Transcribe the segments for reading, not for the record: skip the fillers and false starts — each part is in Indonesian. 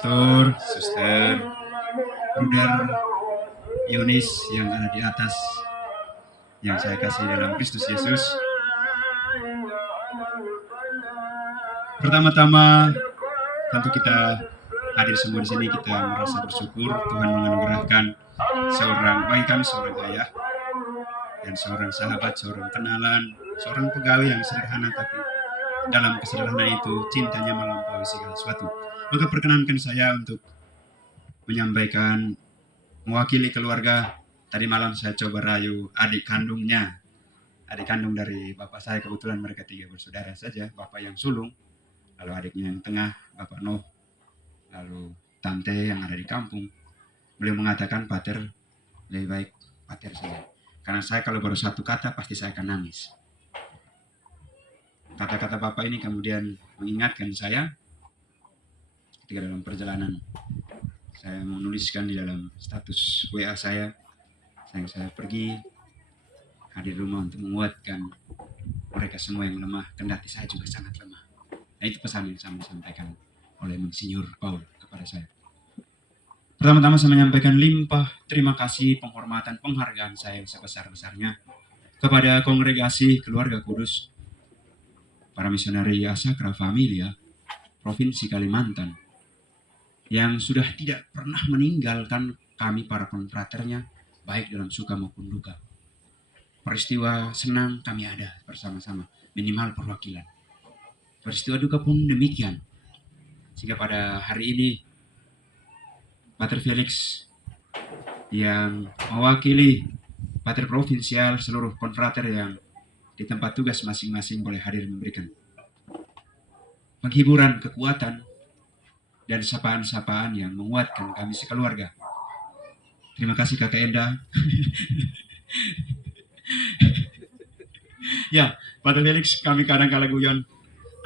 pastor, suster, bruder, Yunis yang ada di atas, yang saya kasih dalam Kristus Yesus. Pertama-tama, tentu kita hadir semua di sini, kita merasa bersyukur Tuhan menganugerahkan bagi kami seorang ayah dan seorang sahabat, seorang kenalan, seorang pegawai yang sederhana, tapi dalam kesederhanaan itu cintanya melampaui segala sesuatu. Maka perkenankan saya untuk menyampaikan mewakili keluarga. Tadi malam saya coba rayu adik kandung dari bapak saya. Kebetulan mereka 3 bersaudara saja, bapak yang sulung, lalu adiknya yang tengah, bapak Noh, lalu tante yang ada di kampung. Beliau mengatakan, Pater, lebih baik Pater saja, karena saya kalau baru satu kata pasti saya akan nangis. Kata-kata bapak ini kemudian mengingatkan saya ketika dalam perjalanan saya menuliskan di dalam status WA saya, saya pergi hadir rumah untuk menguatkan mereka semua yang lemah, kendati saya juga sangat lemah. Nah, itu pesan yang saya sampaikan oleh Monsinyur Paul kepada saya. Pertama-tama saya menyampaikan limpah terima kasih, penghormatan, penghargaan saya sebesar-besarnya kepada Kongregasi Keluarga Kudus, para misionari Asakra Familia, Provinsi Kalimantan, yang sudah tidak pernah meninggalkan kami para konfraternya, baik dalam suka maupun duka. Peristiwa senang kami ada bersama-sama, minimal perwakilan. Peristiwa duka pun demikian. Sehingga pada hari ini, Pater Felix yang mewakili Pater Provinsial, seluruh konfrater yang di tempat tugas masing-masing boleh hadir memberikan penghiburan, kekuatan, dan sapaan-sapaan yang menguatkan kami sekeluarga. Terima kasih Kakak Enda. Ya, Pater Felix, kami kadang-kala guyon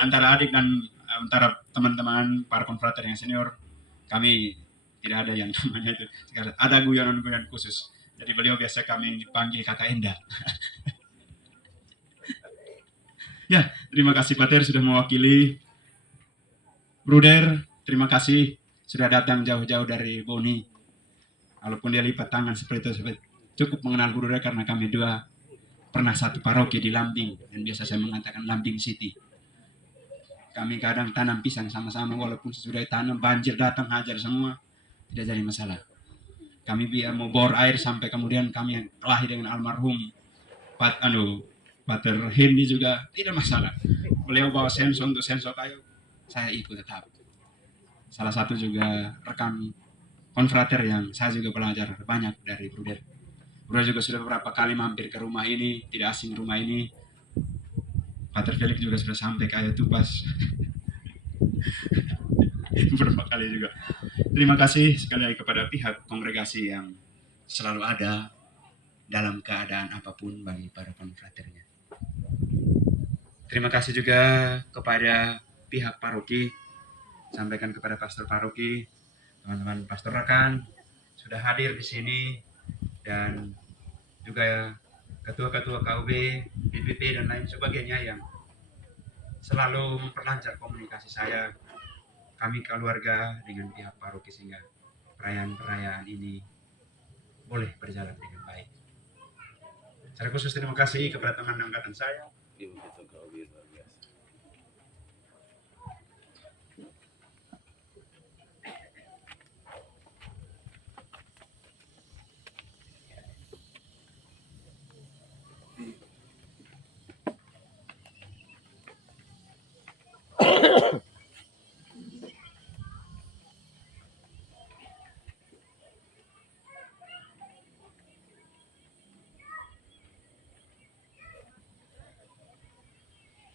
antara adik dan antara teman-teman para konfrater yang senior. Kami tidak ada yang namanya itu. Ada guyonan-guyonan khusus. Jadi beliau biasa kami dipanggil Kakak Enda. Ya, terima kasih Pater sudah mewakili. Bruder, terima kasih sudah datang jauh-jauh dari Boni. Walaupun dia lipat tangan seperti itu, cukup mengenal Bruder karena kami dua pernah satu paroki di Lambing, dan biasa saya mengatakan Lambing City. Kami kadang tanam pisang sama-sama, walaupun sudah tanam banjir datang hajar semua, tidak jadi masalah. Kami mau bor air sampai kemudian kami yang kelahi dengan almarhum Pater Hendy juga tidak masalah. Beliau bawa senso untuk senso kayu, saya ikut tetap. Salah satu juga rekan konfrater yang saya juga belajar banyak dari Bruder. Bruder juga sudah beberapa kali mampir ke rumah ini, tidak asing rumah ini. Pater Felix juga sudah sampai ke Ayo Tupas. Beberapa kali juga. Terima kasih sekali lagi kepada pihak kongregasi yang selalu ada dalam keadaan apapun bagi para konfraternya. Terima kasih juga kepada pihak paroki, sampaikan kepada pastor paroki, teman-teman pastor rekan sudah hadir di sini, dan juga ketua-ketua KUB, BPP dan lain sebagainya yang selalu memperlancar komunikasi saya, kami keluarga dengan pihak paroki, sehingga perayaan-perayaan ini boleh berjalan dengan baik. Secara khusus terima kasih kepada teman angkatan saya.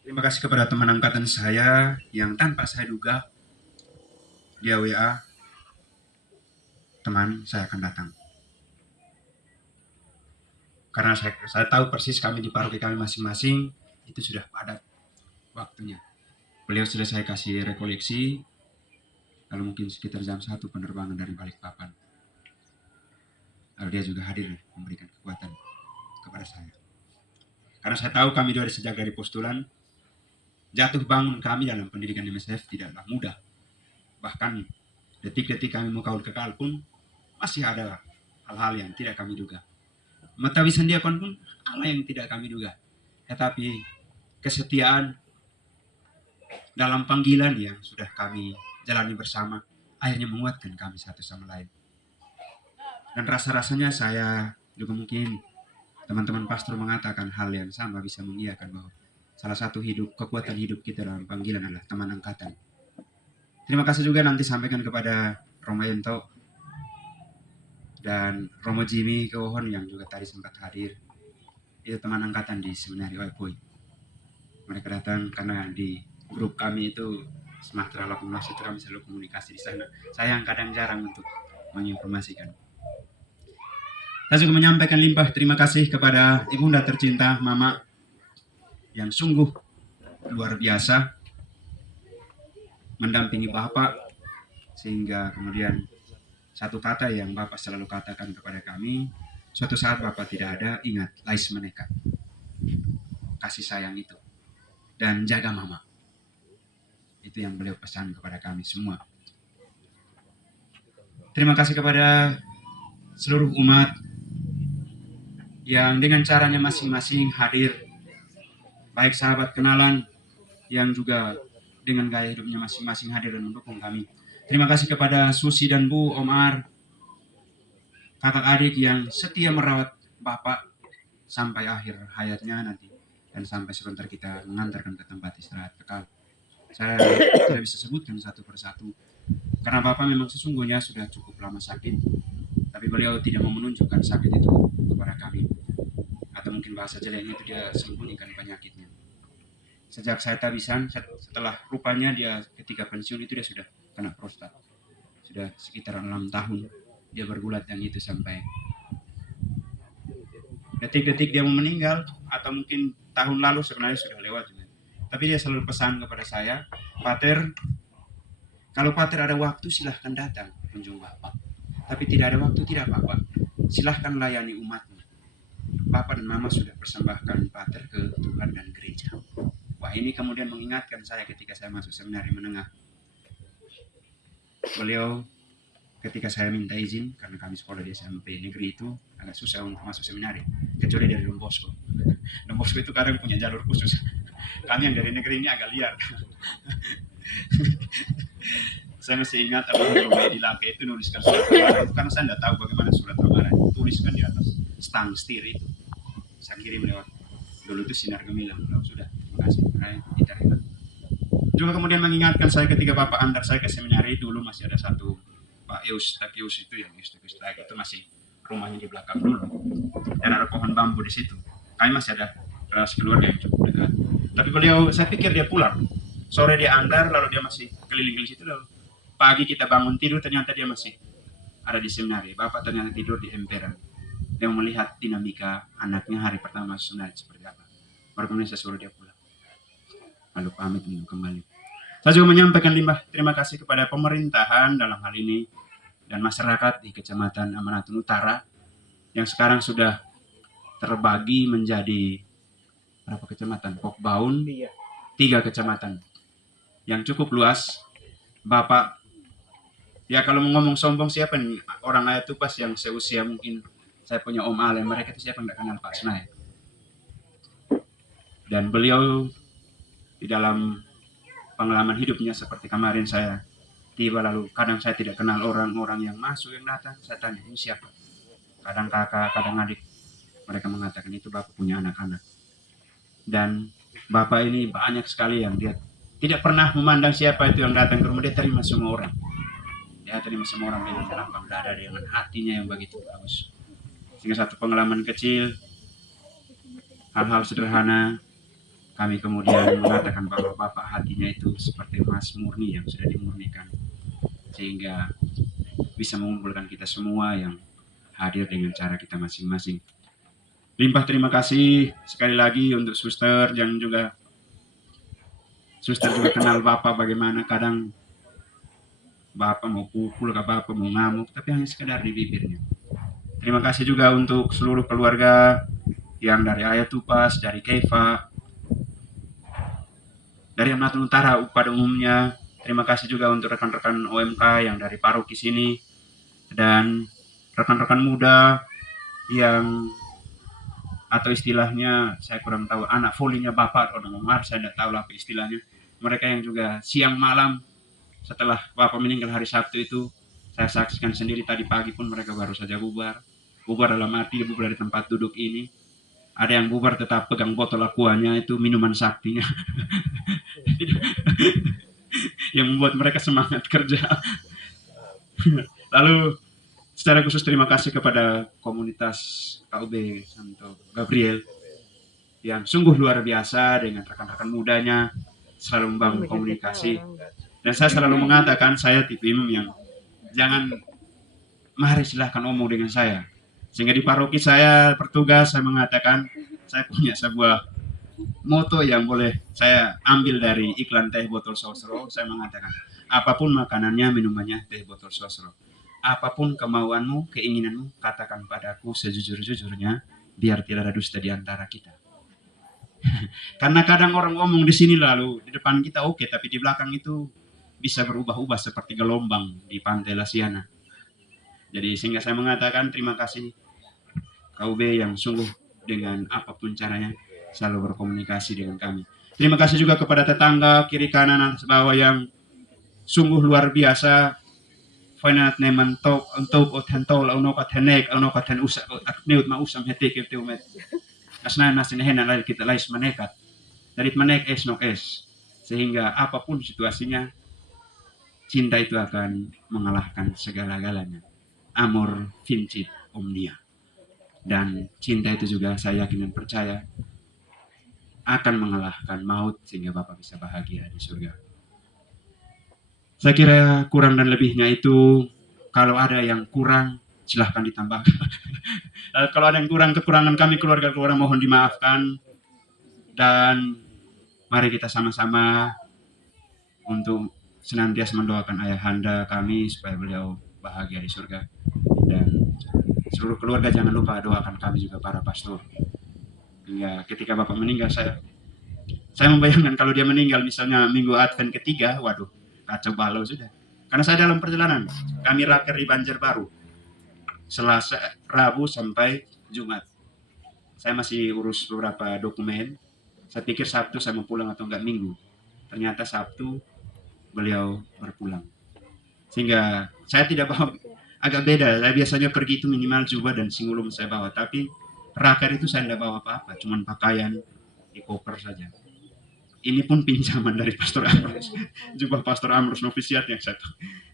Terima kasih kepada teman angkatan saya yang tanpa saya duga dia WA, teman saya akan datang. Karena saya tahu persis kami di paroki kami masing-masing itu sudah padat waktunya. Beliau sudah saya kasih rekoleksi, lalu mungkin sekitar jam 1 penerbangan dari Balikpapan. Lalu dia juga hadir memberikan kekuatan kepada saya. Karena saya tahu kami dua sejak dari postulan, jatuh bangun kami dalam pendidikan MSF tidaklah mudah. Bahkan Detik-detik kami mau kaul kekal pun masih ada hal-hal yang tidak kami duga. Matawi sandiakan pun hal yang tidak kami duga. Tetapi kesetiaan dalam panggilan yang sudah kami jalani bersama akhirnya menguatkan kami satu sama lain. Dan rasa-rasanya saya juga mungkin teman-teman pastor mengatakan hal yang sama, bisa mengiyakan bahwa salah satu kekuatan hidup kita dalam panggilan adalah teman angkatan. Terima kasih juga nanti sampaikan kepada Romayanto dan Romo Jimmy Kewohon yang juga tadi sempat hadir. Itu teman angkatan di Seminari Waipoi. Mereka datang karena di grup kami itu Sumatera 18 itu kami selalu komunikasi di sana. Saya yang kadang jarang untuk menginformasikan. Saya juga menyampaikan limpah terima kasih kepada ibunda tercinta Mama yang sungguh luar biasa mendampingi Bapak, sehingga kemudian satu kata yang Bapak selalu katakan kepada kami, suatu saat Bapak tidak ada, ingat lais menekat, kasih sayang itu, dan jaga Mama. Itu yang beliau pesan kepada kami semua. Terima kasih kepada seluruh umat yang dengan caranya masing-masing hadir, baik sahabat kenalan yang juga dengan gaya hidupnya masing-masing hadir dan mendukung kami. Terima kasih kepada Susi dan Bu, Omar, kakak adik yang setia merawat Bapak sampai akhir hayatnya nanti, dan sampai sebentar kita mengantarkan ke tempat istirahat kekal. Saya tidak bisa sebutkan satu persatu, karena Bapak memang sesungguhnya sudah cukup lama sakit, tapi beliau tidak mau menunjukkan sakit itu kepada kami. Atau mungkin bahasa jeleknya itu dia sembunyikan penyakitnya. Sejak saya tabisan, setelah rupanya dia ketika pensiun itu dia sudah kena prostat. Sudah sekitar 6 tahun dia bergulat yang itu sampai detik-detik dia mau meninggal, atau mungkin tahun lalu sebenarnya sudah lewat juga. Tapi dia selalu pesan kepada saya, Pater, kalau Pater ada waktu silahkan datang kunjung Bapak. Tapi tidak ada waktu tidak apa-apa, silahkan layani umatnya. Bapak dan Mama sudah persembahkan Pater ke Tuhan dan gereja. Wah, ini kemudian mengingatkan saya ketika saya masuk seminari menengah. Beliau ketika saya minta izin, karena kami sekolah di SMP negeri itu agak susah untuk masuk seminari, kecuali dari Don Bosco. Don Bosco itu kadang punya jalur khusus. Kami yang dari negeri ini agak liar. Saya masih ingat Abang Robai di Lake itu nuliskan surat lamaran itu, karena saya tidak tahu bagaimana surat lamaran itu, tuliskan di atas stang setir itu. Saya kirim lewat dulu itu Sinar Gemilang. Sudah, terima kasih, diterima. Juga kemudian mengingatkan saya ketika Bapak antar saya ke seminari, dulu masih ada satu Pak Eustakius itu, yang Eustakius itu masih rumahnya di belakang dulu, dan ada pohon bambu di situ. Kami masih ada relasi keluarga yang cukup dekat. Tapi beliau, saya pikir dia pulang sore, dia antar, lalu dia masih keliling-keliling situ, lalu pagi kita bangun tidur, ternyata dia masih ada di seminari. Bapak ternyata tidur di emperan. Dia melihat dinamika anaknya hari pertama seminari seperti apa. Baru kemudian saya suruh dia pulang, lalu pamit kembali. Saya juga menyampaikan limpah terima kasih kepada pemerintahan dalam hal ini dan masyarakat di Kecamatan Amanatun Utara yang sekarang sudah terbagi menjadi berapa kecamatan? Pokbaun, 3 kecamatan yang cukup luas. Bapak, ya kalau ngomong sombong, siapa nih orang ayat tupas yang seusia mungkin saya punya Om Ale, mereka itu siapa nggak kenal Pak Snai. Dan beliau di dalam pengalaman hidupnya seperti kemarin saya tiba, lalu kadang saya tidak kenal orang-orang yang masuk, yang datang, saya tanya ini siapa, kadang kakak, kadang adik, mereka mengatakan itu Bapak punya anak-anak. Dan Bapak ini banyak sekali yang dia tidak pernah memandang siapa itu yang datang ke rumah, dia terima semua orang. Dia terima semua orang dengan lapang dada, dengan hatinya yang begitu bagus. Sehingga satu pengalaman kecil, hal-hal sederhana, kami kemudian mengatakan bahwa Bapak hatinya itu seperti emas murni yang sudah dimurnikan, sehingga bisa mengumpulkan kita semua yang hadir dengan cara kita masing-masing. Limpah terima kasih sekali lagi untuk suster yang juga kenal Bapak bagaimana kadang Bapak mau pukul ke Bapak, mau ngamuk, tapi hanya sekedar di bibirnya. Terima kasih juga untuk seluruh keluarga yang dari Ayat Tupas, dari Keva, dari Amanatun Utara pada umumnya, Terima kasih juga untuk rekan-rekan OMK yang dari paroki sini dan rekan-rekan muda yang atau istilahnya saya kurang tahu anak volinya bapak atau nomor saya tidak tahu apa istilahnya. Mereka yang juga siang malam setelah bapak meninggal hari Sabtu itu saya saksikan sendiri tadi pagi pun mereka baru saja bubar. Bubar dalam arti bubar dari tempat duduk ini. Ada yang bubar tetap pegang botol aquanya itu minuman saktinya yang membuat mereka semangat kerja. Lalu secara khusus terima kasih kepada komunitas KUB Santo Gabriel yang sungguh luar biasa dengan rekan-rekan mudanya selalu membangun komunikasi. Dan saya selalu mengatakan saya tipe imam yang jangan mari silahkan omong dengan saya. Sehingga di paroki saya bertugas saya mengatakan saya punya sebuah moto yang boleh saya ambil dari iklan teh botol sosro. Saya mengatakan apapun makanannya minumannya teh botol sosro. Apapun kemauanmu, keinginanmu, katakan padaku sejujur-jujurnya, biar tidak ada dusta di antara kita. Karena kadang orang ngomong di sini lalu di depan kita oke, tapi di belakang itu bisa berubah-ubah seperti gelombang di pantai Lasiana. Jadi sehingga saya mengatakan terima kasih KUB yang sungguh dengan apapun caranya selalu berkomunikasi dengan kami. Terima kasih juga kepada tetangga kiri kanan atas bawah yang sungguh luar biasa. Fanat neman tok untuk otan tol ono katenek ono katen usak neut ma usam hetek itu met asna nasin hena lagi kita lais manekat dari manek es nok es sehingga apapun situasinya cinta itu akan mengalahkan segala-galanya. Amor vincit omnia. Dan cinta itu juga saya yakin dan percaya akan mengalahkan maut sehingga Bapak bisa bahagia di surga. Saya kira kurang dan lebihnya itu kalau ada yang kurang silahkan ditambah. Kalau ada yang kurang kekurangan kami keluarga mohon dimaafkan dan mari kita sama-sama untuk senantiasa mendoakan ayahanda kami supaya beliau bahagia di surga dan seluruh keluarga jangan lupa doakan kami juga para pastor. Hingga ketika Bapak meninggal saya membayangkan kalau dia meninggal misalnya minggu Advent ketiga, waduh kacau balau sudah. Karena saya dalam perjalanan, kami raker di Banjarbaru, Selasa, Rabu sampai Jumat. Saya masih urus beberapa dokumen. Saya pikir Sabtu saya mau pulang atau enggak Minggu. Ternyata Sabtu beliau berpulang. Sehingga saya tidak bawa, agak beda. Saya biasanya pergi itu minimal jubah dan singulum saya bawa. Tapi raker itu saya tidak bawa apa-apa, cuman pakaian di koper saja. Ini pun pinjaman dari Pastor Amrus, jubah Pastor Amrus novisiat yang satu.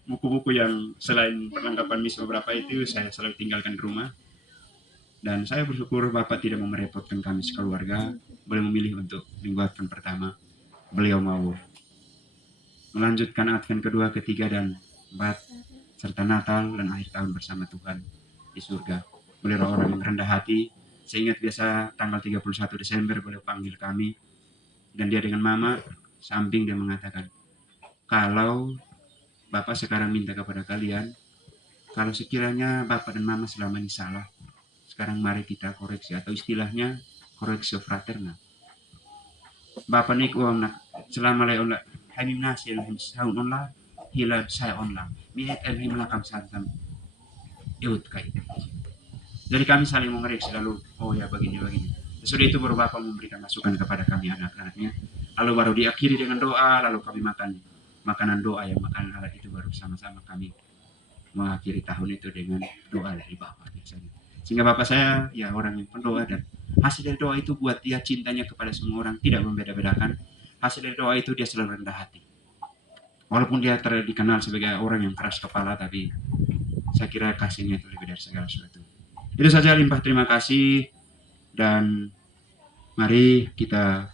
Buku-buku yang selain perlengkapan misa beberapa itu saya selalu tinggalkan di rumah. Dan saya bersyukur Bapak tidak mau merepotkan kami sekeluarga. Beliau memilih untuk minggu Advent pertama. Beliau mau melanjutkan Advent kedua, ketiga, dan empat, serta Natal dan akhir tahun bersama Tuhan di surga. Beliau orang yang rendah hati. Saya ingat biasa tanggal 31 Desember beliau panggil kami. Dan dia dengan mama samping dia mengatakan, kalau Bapak sekarang minta kepada kalian, kalau sekiranya Bapak dan mama selama ini salah, sekarang mari kita koreksi atau istilahnya koreksi fraterna. Bapak nik uang nak selama lay onla hamim nasi him saun onla hila saya onla mihet him lakam santam iut kai. Jadi kami saling mengoreksi lalu oh ya begini. Sesudah itu baru Bapak memberikan masukan kepada kami anak-anaknya. Lalu baru diakhiri dengan doa, lalu kami makan makanan doa yang makanan alat itu baru sama-sama kami mengakhiri tahun itu dengan doa dari Bapak biasanya. Sehingga Bapak saya ya orang yang pendoa dan hasil dari doa itu buat dia cintanya kepada semua orang tidak membeda-bedakan. Hasil dari doa itu dia selalu rendah hati. Walaupun dia dikenal sebagai orang yang keras kepala, tapi saya kira kasihnya itu lebih dari segala sesuatu. Itu saja limpah terima kasih dan mari kita